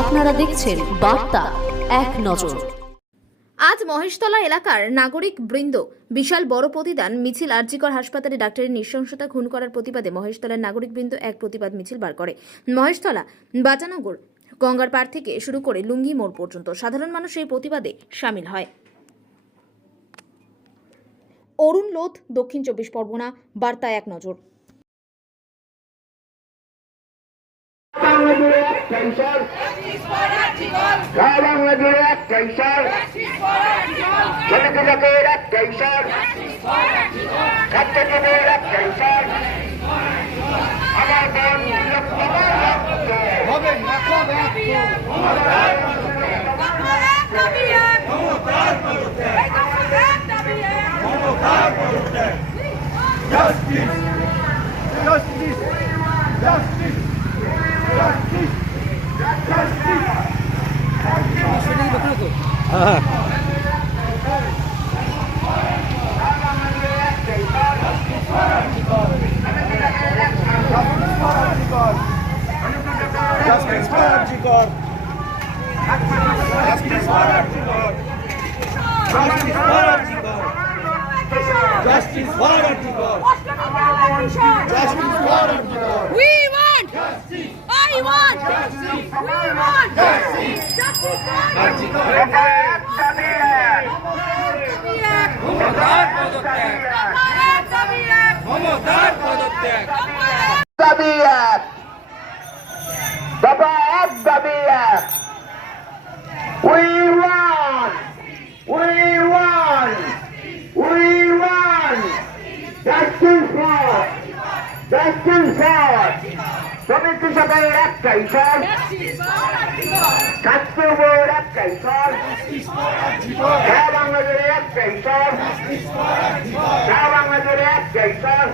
আপনারা দেখছেন বার্তা এক নজর। আজ মহেশতলা এলাকার নাগরিক বৃন্দ বিশাল বড় প্রতিদান মিছিল আরজিকর হাসপাতালে ডাক্তারের নৃশংসতা খুন করার প্রতিবাদে মহেশতলার নাগরিক বৃন্দ এক প্রতিবাদ মিছিল বার করে। মহেশতলা বাটানগর গঙ্গার পাড় থেকে শুরু করে লুঙ্গি মোড় পর্যন্ত সাধারণ মানুষ এই প্রতিবাদে সামিল হয়। অরুণ লোধ, দক্ষিণ 24 পরগনা, বার্তা এক নজর। Justice for Arjigor! Justice for Arjigor! Justice for Arjigor! Justice for Arjigor! Justice for Arjigor! We want Justice! I want Justice! We want Justice! Justice for Arjigor! মমতার পদত্যাগ, মমতার পদত্যাগ। দাবি এক, দফা এক, দাবি এক। We want justice for শ্রমিক কৃষকের একটাই স্বর, ছাত্র বোর্ড একটাই স্বর, সারা বাংলাদেশে একটাই স্বর, সারা বাংলাদেশে একটাই স্বর।